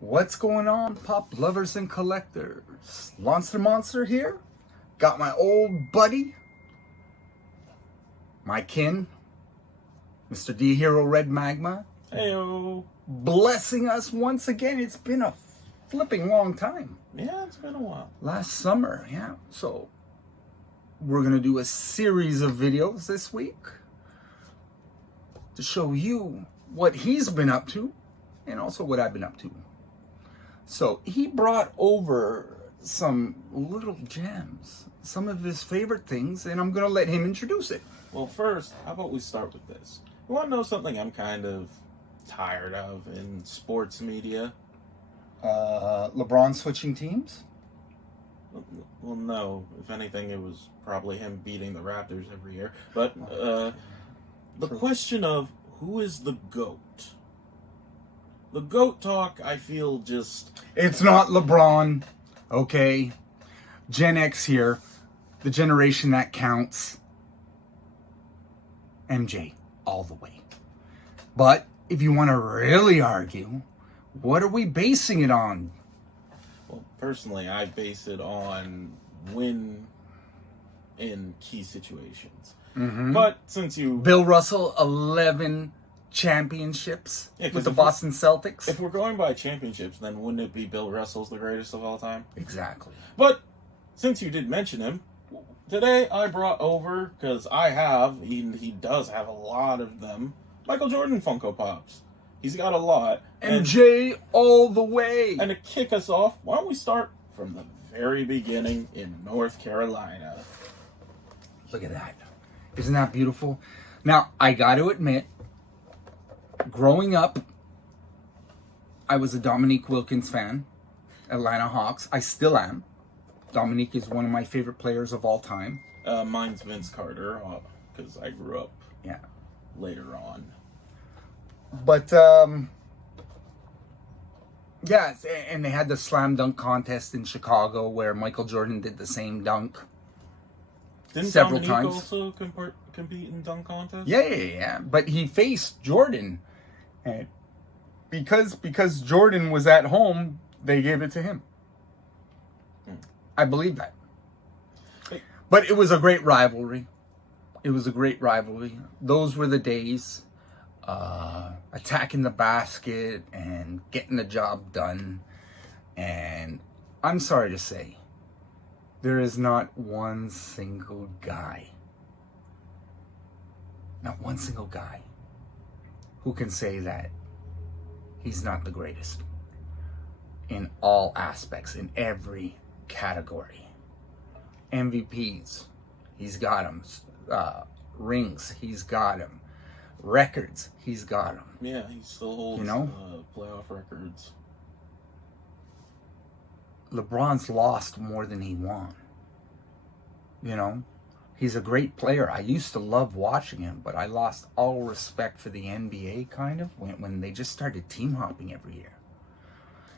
What's going on, pop lovers and collectors? Lonster Monster here. Got my old buddy, my kin, Mr. Dhero Red Magma. Heyo. Blessing us once again. It's been a flipping long time. Yeah, it's been a while. Last summer, yeah. So we're going to do a series of videos this week to show you what he's been up to and also what I've been up to. So he brought over some little gems, some of his favorite things, and I'm going to let him introduce it. Well, first, how about we start with this? You want to know something I'm kind of tired of in sports media? LeBron switching teams? Well, no. If anything, it was probably him beating the Raptors every year. But the question of who is the GOAT? The GOAT talk, I feel just... It's not LeBron, okay? Gen X here, the generation that counts. MJ, all the way. But if you want to really argue, what are we basing it on? Well, personally, I base it on win in key situations. Mm-hmm. But since you... Bill Russell, 11 championships with the Boston Celtics. If we're going by championships, then wouldn't it be Bill Russell's the greatest of all time? Exactly. But since you did mention him, today I brought over, because he does have a lot of them, Michael Jordan Funko Pops. He's got a lot. MJ all the way. And to kick us off, why don't we start from the very beginning in North Carolina? Look at that. Isn't that beautiful? Now, I got to admit, growing up, I was a Dominique Wilkins fan, Atlanta Hawks. I still am. Dominique is one of my favorite players of all time. Mine's Vince Carter, because I grew up later on. But, yeah, and they had the slam dunk contest in Chicago where Michael Jordan did the same dunk. Didn't several Dominique times. Also compete in dunk contest? Yeah. But he faced Jordan. And because Jordan was at home, they gave it to him. I believe that. But it was a great rivalry. Those were the days. Attacking the basket and getting the job done. And I'm sorry to say, there is not one single guy, who can say that he's not the greatest in all aspects, in every category. MVPs, he's got them. Rings, he's got them. Records, he's got them. Yeah, he still holds playoff records. LeBron's lost more than he won. He's a great player. I used to love watching him, but I lost all respect for the NBA kind of when they just started team hopping every year.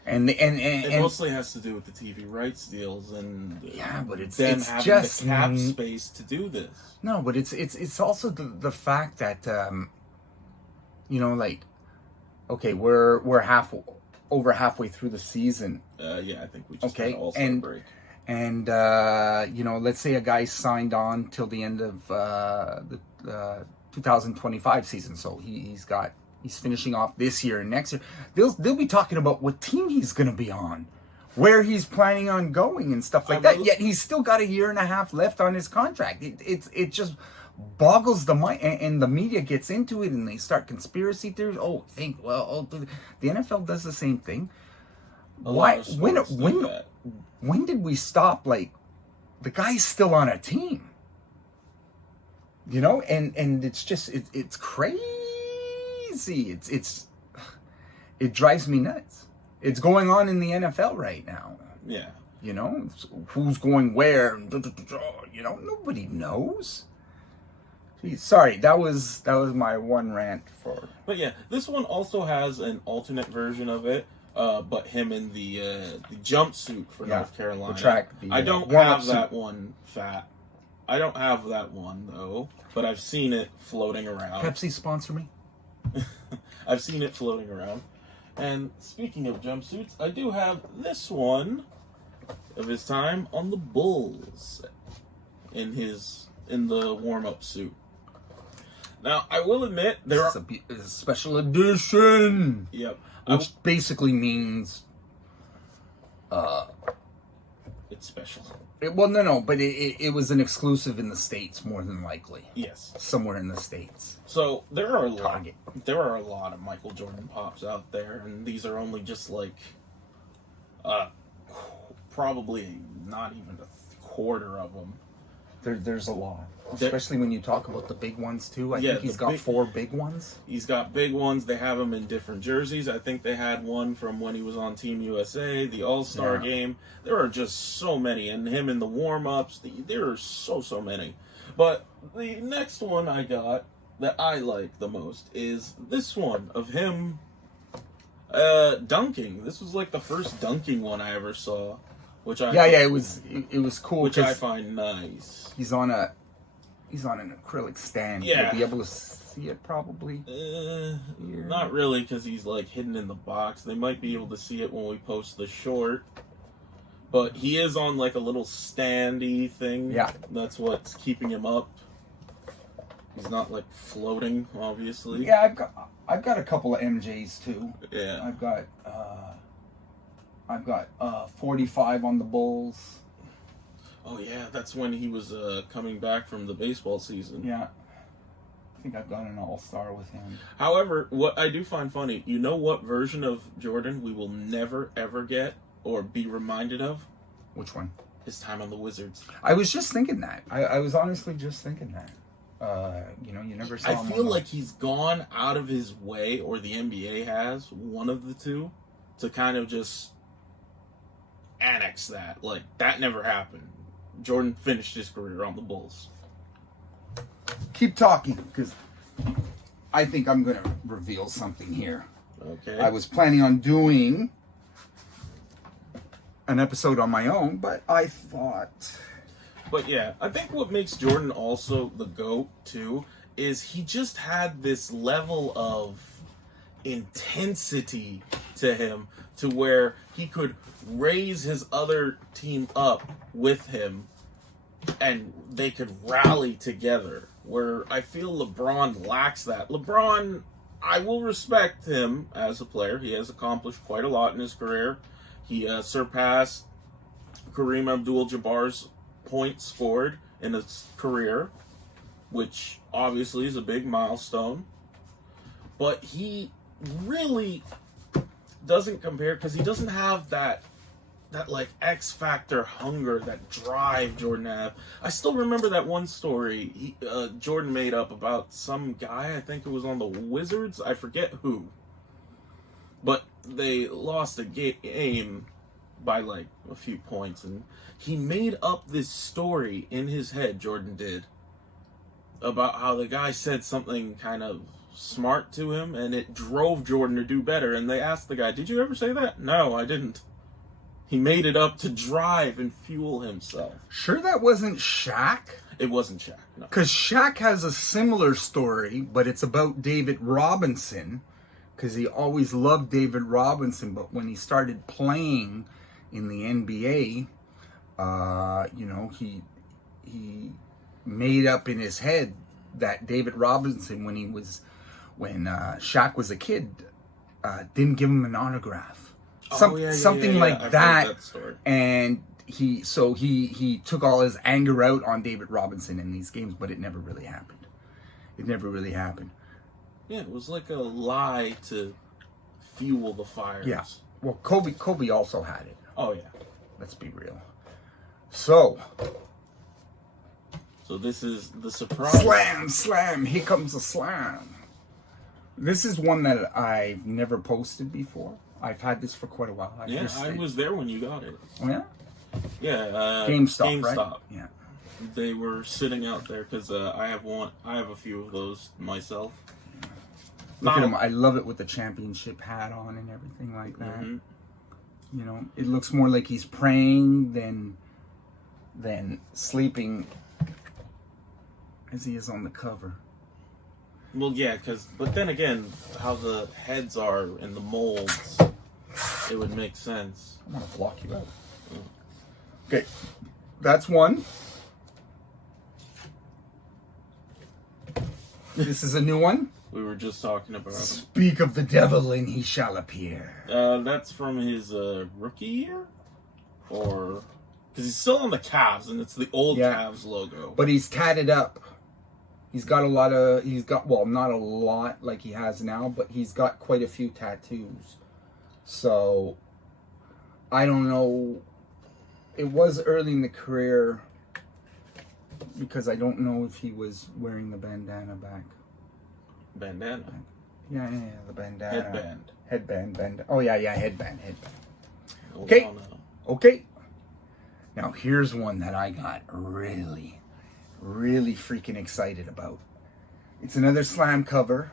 And it mostly has to do with the TV rights deals and but it's having just the cap space to do this. No, but it's also the fact that okay, we're over halfway through the season. I think we just had an all-star break. And let's say a guy signed on till the end of the 2025 season, so he's finishing off this year and next year. They'll be talking about what team he's going to be on, where he's planning on going, and stuff like that. Yet he's still got a year and a half left on his contract. It just boggles the mind, and the media gets into it, and they start conspiracy theories. The NFL does the same thing. Why? When did we stop? Like, the guy's still on a team, and it's just it's crazy. It drives me nuts. It's going on in the NFL right now. Yeah. Who's going where? Nobody knows. Jeez, sorry, that was my one rant for. But yeah, this one also has an alternate version of it. But him in the jumpsuit for North Carolina. I don't have that one, Fat. I don't have that one, though. But I've seen it floating around. Pepsi, sponsor me. I've seen it floating around. And speaking of jumpsuits, I do have this one of his time on the Bulls in the warm-up suit. Now, I will admit It's a special edition. Yep. Which basically means it's special. But it was an exclusive in the States, more than likely. Yes. Somewhere in the States. So there are a Target. lot of Michael Jordan pops out there, and these are only just like probably not even a quarter of them. There's a lot, especially when you talk about the big ones too. I think he's got 4 big ones. He's got big ones. They have them in different jerseys. I think they had one from when he was on Team USA, the All-Star game. There are just so many, and him in the warm-ups. There are so many. But the next one I got that I like the most is this one of him dunking. This was like the first dunking one I ever saw. Which it was cool. Which I find nice. He's on an acrylic stand. Yeah. You'll be able to see it probably. Not really, because he's like hidden in the box. They might be able to see it when we post the short. But he is on like a little standy thing. Yeah. That's what's keeping him up. He's not like floating, obviously. Yeah, I've got a couple of MJs too. Yeah. I've got 45 on the Bulls. Oh yeah, that's when he was coming back from the baseball season. Yeah. I think I've got an all-star with him. However, what I do find funny, you know what version of Jordan we will never ever get or be reminded of? Which one? His time on the Wizards. I was just thinking that. I was honestly just thinking that. You never saw him. I feel like he's gone out of his way, or the NBA has, one of the two, to kind of just annex that. Like, that never happened. Jordan finished his career on the Bulls. Keep talking, because I think I'm going to reveal something here. Okay. I was planning on doing an episode on my own, but I thought... But yeah, I think what makes Jordan also the GOAT, too, is he just had this level of intensity to him to where he could raise his other team up with him and they could rally together, where I feel LeBron lacks that. LeBron, I will respect him as a player. He has accomplished quite a lot in his career. He surpassed Kareem Abdul-Jabbar's points scored in his career, which obviously is a big milestone. But he really doesn't compare, because he doesn't have that like X Factor hunger, that drive Jordan had. I still remember that one story Jordan made up about some guy, I think it was on the Wizards, I forget who. But they lost a game by like a few points, and he made up this story in his head, Jordan did, about how the guy said something kind of smart to him, and it drove Jordan to do better. And they asked the guy, "Did you ever say that?" "No, I didn't." He made it up to drive and fuel himself. Sure that wasn't Shaq? It wasn't Shaq, no. Because Shaq has a similar story, but it's about David Robinson, because he always loved David Robinson, but when he started playing in the NBA, he made up in his head that David Robinson, when Shaq was a kid, didn't give him an autograph. Something like I've that. heard that story. And he took all his anger out on David Robinson in these games, but it never really happened. Yeah, it was like a lie to fuel the fires. Yeah. Well, Kobe also had it. Oh yeah. Let's be real. So this is the surprise. Slam! Here comes the slam. This is one that I've never posted before. I've had this for quite a while. I was there when you got it. Oh, yeah? Yeah. GameStop, right? Yeah. They were sitting out there because I have a few of those myself. Look at him. I love it with the championship hat on and everything like that. Mm-hmm. You know, it looks more like he's praying than sleeping, as he is on the cover. Well, yeah, but then again, how the heads are in the molds, it would make sense. I want to block you out. Okay, that's one. This is a new one. We were just talking about. Speak of the devil and he shall appear. That's from his rookie year, or because he's still on the Cavs and it's the old Cavs logo. But he's tatted up. He's got well, not a lot like he has now, but he's got quite a few tattoos. So I don't know. It was early in the career because I don't know if he was wearing the bandana back. Bandana? Yeah, the bandana. Headband. Headband. Oh, yeah, headband. Oh, okay. no. Okay. Now, here's one that I got really freaking excited about. It's another slam cover.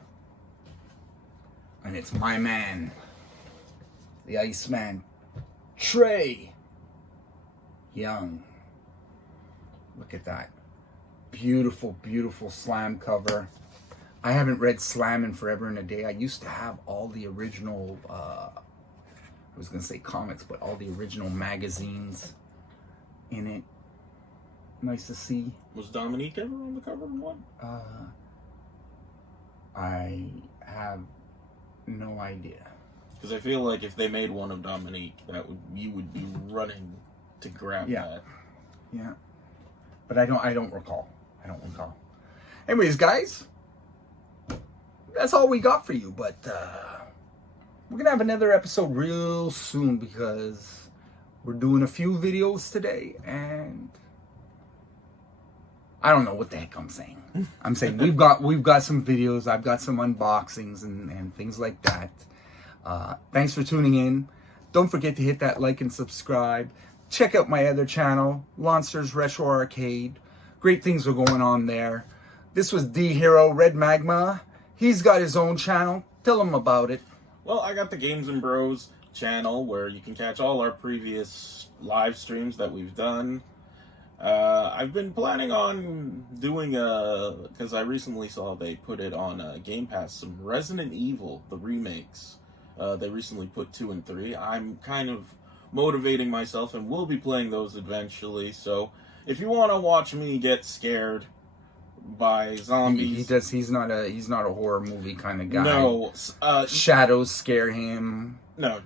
And it's my man, the Iceman, Trae Young. Look at that. Beautiful, beautiful slam cover. I haven't read Slam in forever and a day. I used to have all the original, I was going to say comics, but all the original magazines in it. Nice to see. Was Dominique ever on the cover of one? I have no idea. Because I feel like if they made one of Dominique, you would be running to grab that. Yeah. But I don't recall. Anyways, guys, that's all we got for you. But we're gonna have another episode real soon because we're doing a few videos today, and I don't know what the heck I'm saying. I'm saying we've got some videos. I've got some unboxings and things like that. Thanks for tuning in. Don't forget to hit that like and subscribe. Check out my other channel, Lonster's Retro Arcade. Great things are going on there. This was Dhero, Red Magma. He's got his own channel. Tell him about it. Well, I got the Games and Bros channel where you can catch all our previous live streams that we've done. I've been planning on doing because I recently saw they put it on Game Pass, some Resident Evil, the remakes. They recently put 2 and 3. I'm kind of motivating myself and will be playing those eventually. So if you want to watch me get scared by zombies, he's not a horror movie kind of guy. No, shadows scare him. No.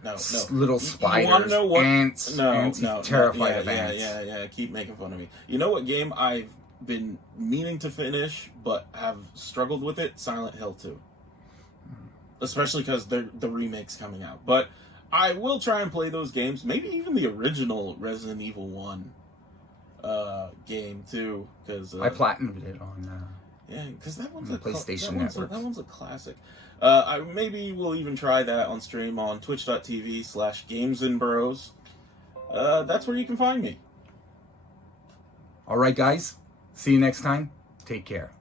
Little spiders, ants. Ants. He's terrified of ants. Yeah. Keep making fun of me. You know what game I've been meaning to finish but have struggled with it? Silent Hill 2. Especially because the remake's coming out. But I will try and play those games. Maybe even the original Resident Evil 1 game too. Because I platinumed it on. Yeah, because that one's on the PlayStation Network. That one's a classic. I maybe we'll even try that on stream on twitch.tv/gamesandbros. That's where you can find me. All right, guys. See you next time. Take care.